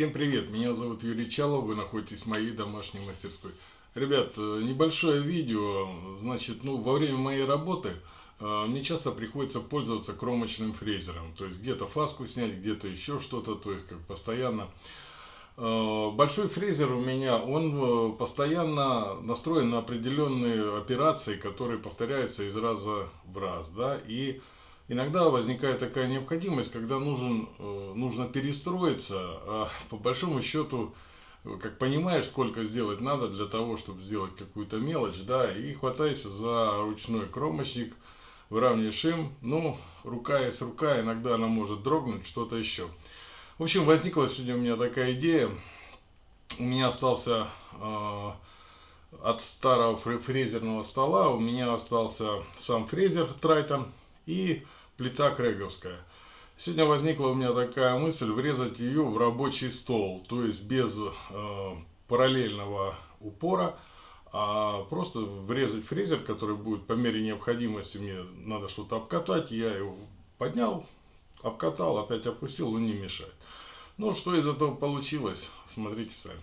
Всем привет, меня зовут Юрий Чалов, вы находитесь в моей домашней мастерской. Ребят, небольшое видео, значит, во время моей работы мне часто приходится пользоваться кромочным фрезером. То есть где-то фаску снять, где-то еще что-то, то есть как постоянно. Большой фрезер у меня, он постоянно настроен на определенные операции, которые повторяются из раза в раз, да, и иногда возникает такая необходимость, когда нужно перестроиться, а по большому счету, как понимаешь, сколько сделать надо для того, чтобы сделать какую-то мелочь, да, и хватаешься за ручной кромочник, выравниваешь им, рука есть рука, иногда она может дрогнуть, что-то еще. В общем, возникла сегодня у меня такая идея. У меня остался от старого фрезерного стола, у меня остался сам фрезер Трайтон и плита креговская. Сегодня возникла у меня такая мысль врезать ее в рабочий стол, то есть без параллельного упора, а просто врезать фрезер, который будет по мере необходимости, мне надо что-то обкатать, я его поднял, обкатал, опять опустил, он не мешает. Что из этого получилось, смотрите сами.